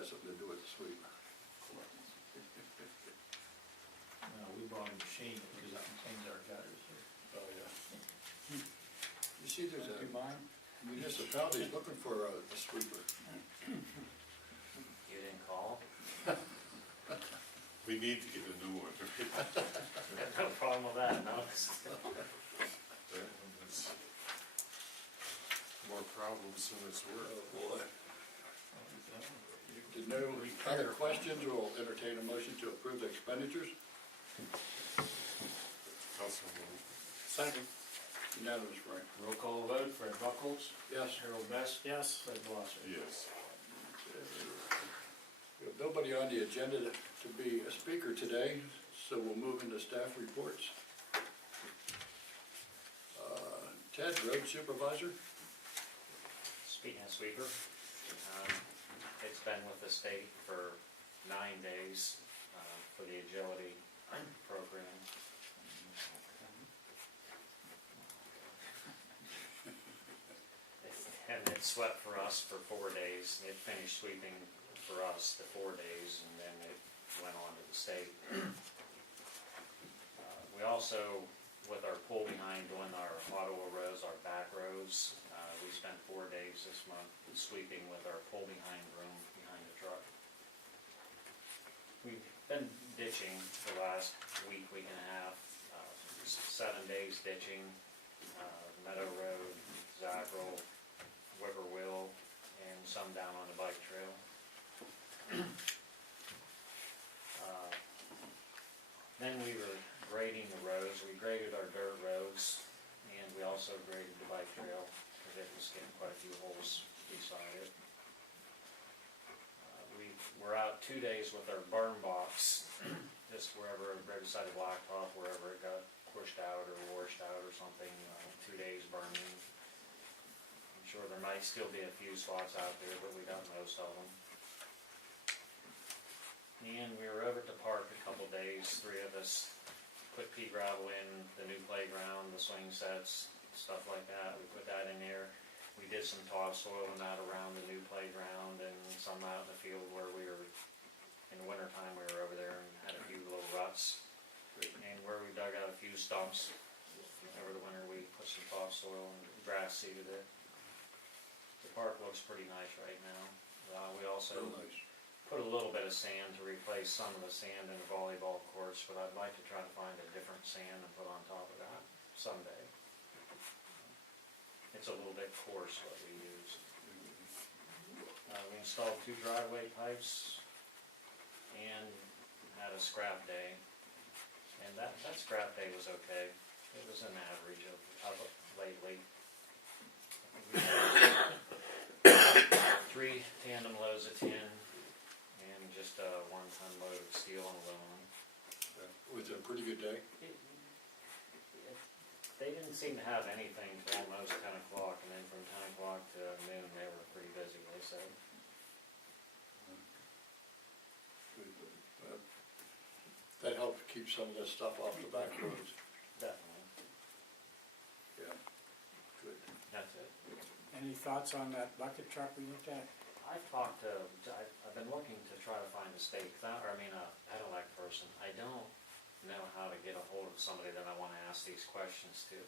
has something to do with the sweep. No, we bought a machine because that cleans our gutters. Oh, yeah. You see, there's a Do mine? municipality looking for a sweeper. You didn't call? We need to get a new one. No problem with that, no. It's more problems than it's worth. Oh, boy. If no other questions, we'll entertain a motion to approve the expenditures. Also, move. Second. Unanimous, Frank. Roll call vote, Fred Buckles, Yes. Harold Best, Yes. Fred Blosser. Yes. We have nobody on the agenda to be a speaker today, so we'll move into staff reports. Ted, road supervisor. Speaking of sweeper, it's been with the state for 9 days for the agility program. And it swept for us for 4 days. It finished sweeping for us the 4 days, and then it went on to the state. We also, with our pull behind doing our auto rows, our back rows, we spent 4 days this month sweeping with our pull behind room behind the truck. We've been ditching the last week and a half, 7 days ditching, Meadow Road, Zackrell, Whippoorwill, and some down on the bike trail. Then we were grading the roads. We graded our dirt roads, and we also graded the bike trail because it was getting quite a few holes beside it. We were out 2 days with our burn box, just wherever, right beside the blacktop, wherever it got pushed out or washed out or something. 2 days burning. I'm sure there might still be a few spots out there, but we got most of them. And we were over at the park a couple days, 3 of us, put pea gravel in the new playground, the swing sets, stuff like that. We put that in there. We did some topsoil and that around the new playground and some out in the field where we were, in the wintertime, we were over there and had a few little ruts. And where we dug out a few stumps, over the winter we put some topsoil and grass seeded it. The park looks pretty nice right now. We also Real nice. put a little bit of sand to replace some of the sand in the volleyball courts, but I'd like to try to find a different sand and put on top of that someday. It's a little bit coarse what we use. We installed 2 driveway pipes and had a scrap day. And that scrap day was okay. It was an average of lately. We had 3 tandem loads of tin and just a 1-ton load of steel and aluminum. Was it a pretty good day? They didn't seem to have anything till almost 10 o'clock, and then from 10 o'clock to noon they were pretty busy, they said. That helped keep some of this stuff off the back roads. Definitely. Yeah, good. That's it. Any thoughts on that bucket truck we looked at? I've been looking to try to find a a Pedelec person. I don't know how to get a hold of somebody that I want to ask these questions to.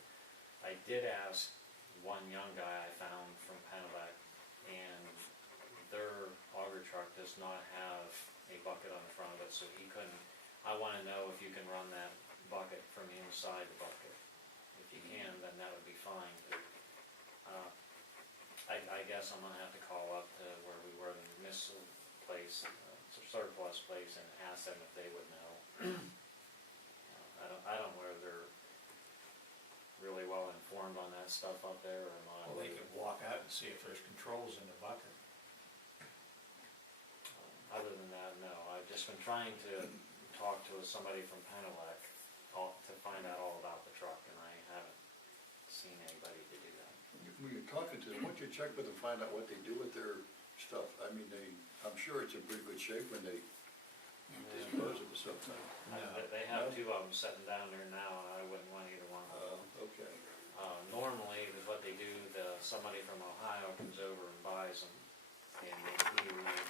I did ask one young guy I found from Pedelec, and their auger truck does not have a bucket on the front of it, so he couldn't. I want to know if you can run that bucket from inside the bucket. If you can, then that would be fine. But, I guess I'm gonna have to call up to where we were, the missile place, surplus place, and ask them if they would know. I don't know whether they're really well informed on that stuff up there or not. Well, they could walk out and see if there's controls in the bucket. Other than that, no. I've just been trying to talk to somebody from Pedelec to find out all about the truck, and I haven't seen anybody to do that. When you're talking to them, why don't you check with them, find out what they do with their stuff? I mean, I'm sure it's in pretty good shape when they dispose of it sometime. They have 2 of them sitting down there now, and I wouldn't want either one of them. Okay. Normally, what they do, somebody from Ohio comes over and buys them, and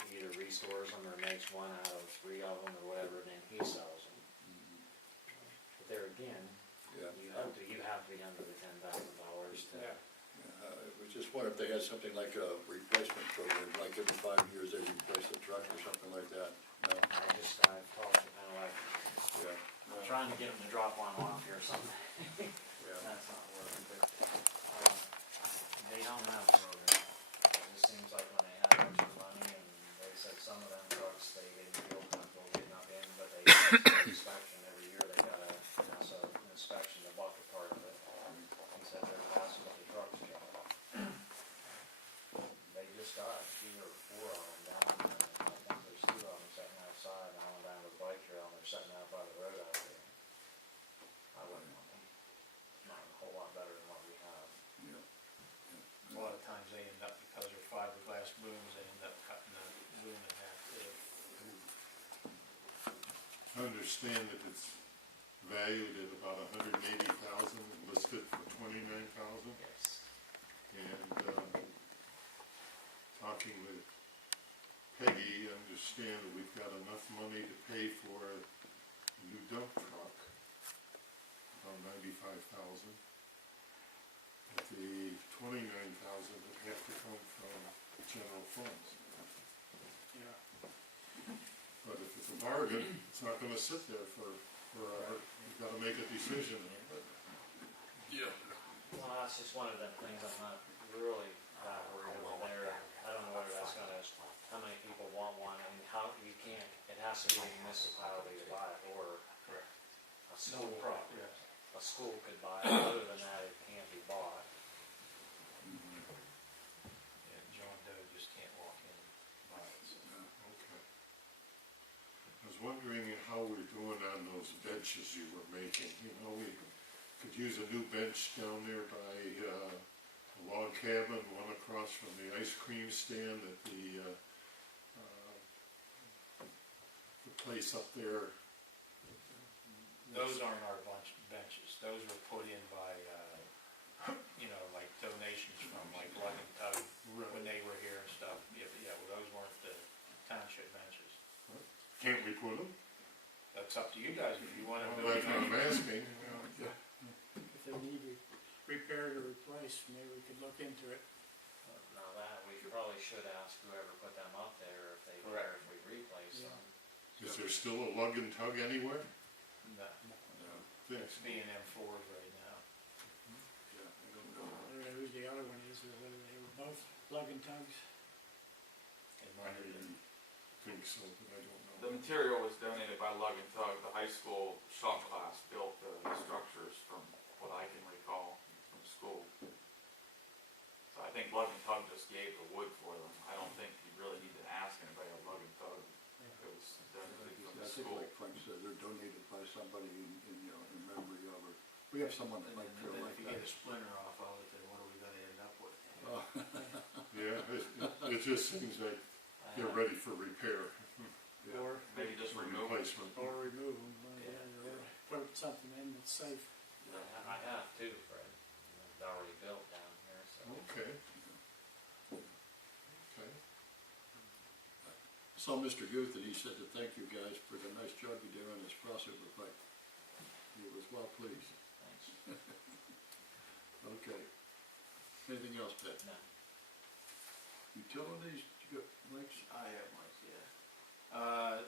he either restores them or makes one out of 3 of them or whatever, and then he sells them. But there again, Yeah. you have to be under the $10,000 to. Yeah. I was just wondering if they had something like a replacement program, like every 5 years they replace a truck or something like that. No? I've talked to kind of like, Yeah. I'm trying to get them to drop one off here or something. Yeah. That's not working, but, they don't have a program. It just seems like when they have extra money, and they said some of them trucks, they didn't feel comfortable getting up in, but they pass an inspection every year, they gotta pass an inspection, the bucket part of it. He said they're passing with the trucks job. They just got 3 or 4 of them down there, and I think there's 2 of them sitting outside, and I went down to the bike trail, and they're sitting out by the road out there. I wouldn't want them. Not a whole lot better than what we have. A lot of times they end up, because they're fiberglass booms, they end up cutting the boom in half too. I understand that it's valued at about $180,000 and listed for $29,000. Yes. And, talking with Peggy, understand that we've got enough money to pay for a new dump truck, about $95,000. But the $29,000 would have to come from general funds. Yeah. But if it's a bargain, it's not gonna sit there forever. You've gotta make a decision. Yeah. Well, that's just one of the things I'm not really that worried over there. I don't know whether that's gonna, how many people want one, and how, you can't, it has to be a municipality to buy it, or a school. Yes. A school could buy it, other than that, it can't be bought. Yeah, John Doe just can't walk in and buy it, so. Okay. I was wondering how we're doing on those benches you were making. You know, we could use a new bench down there by, a log cabin, one across from the ice cream stand at the place up there. Those aren't our benches, those were put in by, like donations from like Lug and Tug when they were here and stuff. Yeah, well, those weren't the township benches. Can't we put them? That's up to you guys if you wanna do Well, it. that's what I'm asking. If they need repaired or replaced, maybe we could look into it. Now that, we probably should ask whoever put them up there if they, or Correct. if we replace them. Is there still a Lug and Tug anywhere? No, Thanks. it's B&M4s right now. Yeah, I don't know. I don't know who the other one is, or whether they were both Lug and Tugs. They I might have been. think so, but I don't know. The material was donated by Lug and Tug. The high school shop class built the structures from what I can recall from school. So I think Lug and Tug just gave the wood for them. I don't think you really need to ask anybody at Lug and Tug. It was donated from I the think school. like Frank said, they're donated by somebody in memory of, or, we have someone that And might then feel if like you get a that. splinter off of it, then what are we gonna end up with? Yeah, it just seems like they're ready for repair. Yeah. Or, Maybe just Or remove it. replacement. or remove them, or put something in that's safe. I have too, Fred. It's already built down here, so. Okay. Okay. Saw Mr. Guth, and he said to thank you guys for the nice job you did on this crossover pipe. He was well pleased. Thanks. Okay. Anything else, Pat? No. Utilities, you got Mike's? I have Mike, yeah.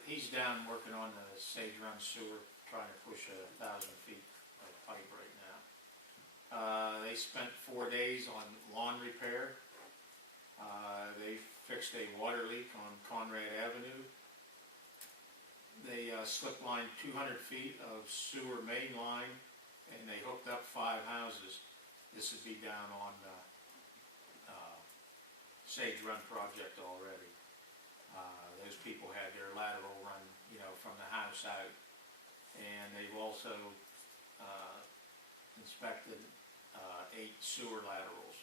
He's down working on the Sage Run sewer, trying to push 1,000 feet of pipe right now. They spent 4 days on lawn repair. They fixed a water leak on Conrad Avenue. They slip lined 200 feet of sewer main line, and they hooked up 5 houses. This would be down on Sage Run project already. Those people had their lateral run, from the house out. And they've also inspected 8 sewer laterals.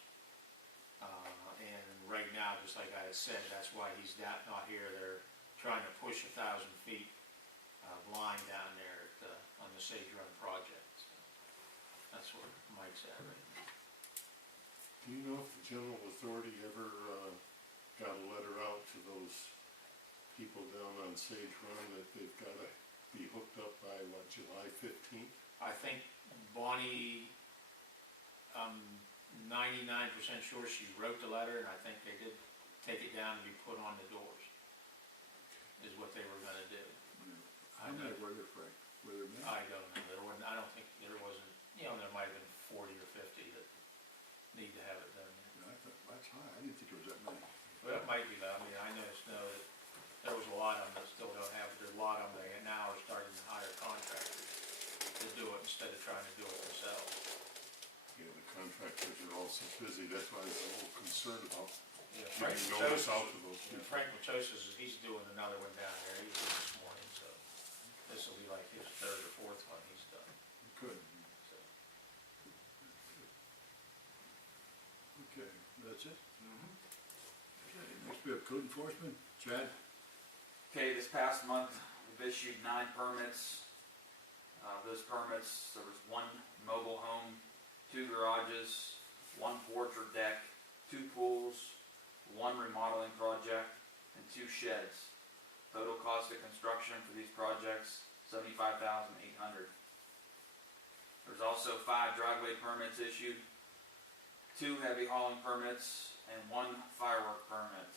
And right now, just like I had said, that's why he's not here. They're trying to push 1,000 feet of line down there on the Sage Run project. So that's where Mike's at right now. Do you know if the general authority ever got a letter out to those on Sage Run that they've gotta be hooked up by, what, July 15th? I think Bonnie, I'm 99% sure she wrote the letter, and I think they did take it down and be put on the doors, is what they were gonna do. How many were there, Frank? Were there many? I don't know, there wasn't, I don't think, there wasn't, you know, there might have been 40 or 50 that need to have it done. Yeah, I thought, that's high, I didn't think it was that many. Well, it might be that, I mean, I know that there was a lot of them that still don't have it, there's a lot of them that now are starting to hire contractors to do it instead of trying to do it themselves. Yeah, the contractors are all so busy, that's why I was a little concerned about Yeah, Frank getting notice Machosis- out to those Yeah, people. Frank Machosis, he's doing another one down there, he was doing this morning, so this will be like his third or fourth one he's done, Good. so. Okay, that's it? Okay, next we have code enforcement. Chad? Okay, this past month, we've issued 9 permits. Those permits, there was 1 mobile home, 2 garages, 1 porch or deck, 2 pools, 1 remodeling project, and 2 sheds. Total cost of construction for these projects, $75,800. There's also 5 driveway permits issued, 2 heavy hauling permits, and 1 firework permit.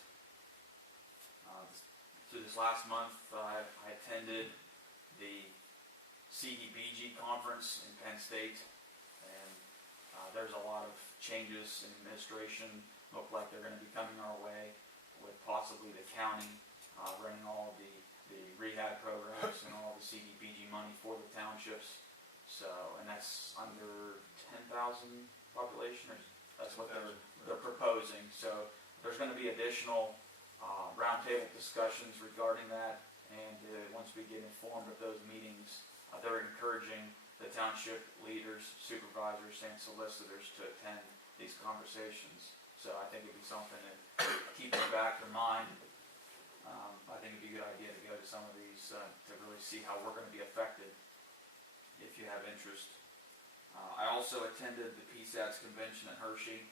Through this last month, I attended the CDBG conference in Penn State, and there's a lot of changes in administration. Look like they're going to be coming our way with possibly the county running all the rehab programs and all the CDBG money for the townships. So, and that's under 10,000 population, or that's what they're proposing. So there's going to be additional roundtable discussions regarding that, and once we get informed of those meetings, they're encouraging the township leaders, supervisors, and solicitors to attend these conversations. So I think it'd be something to keep in the back of your mind. I think it'd be a good idea to go to some of these to really see how we're going to be affected if you have interest. I also attended the PSATS convention at Hershey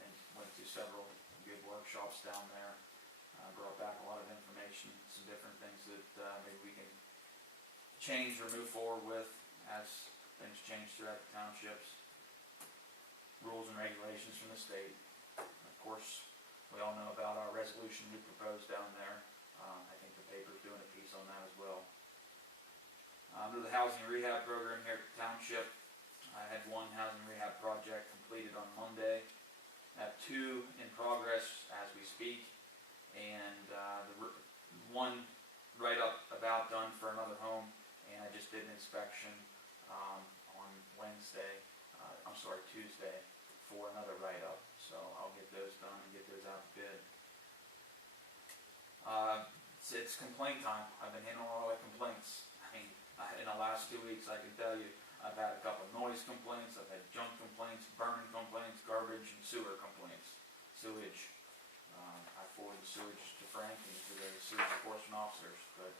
and went to several good workshops down there. Brought back a lot of information, some different things that maybe we can change or move forward with as things change throughout the townships. Rules and regulations from the state. Of course, we all know about our resolution we proposed down there. I think the paper's doing a piece on that as well. Under the housing rehab program here at the township, I had 1 housing rehab project completed on Monday. I have 2 in progress as we speak, and the 1 write-up about done for another home, and I just did an inspection on Tuesday for another write-up, so I'll get those done and get those out to bid. It's complaint time. I've been handling all the complaints. I mean, in the last 2 weeks, I can tell you, I've had a couple of noise complaints, I've had junk complaints, burning complaints, garbage and sewer complaints. Sewage. I forwarded the sewage to Frank and to the sewage enforcement officers, but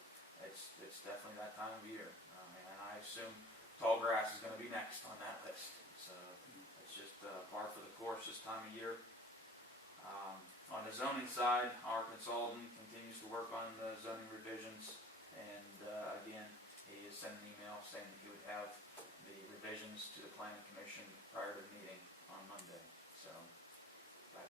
it's definitely that time of year. And I assume tall grass is going to be next on that list. So it's just par for the course this time of year. On the zoning side, our consultant continues to work on the zoning revisions, and again, he has sent an email saying that he would have the revisions to the planning commission prior to the meeting.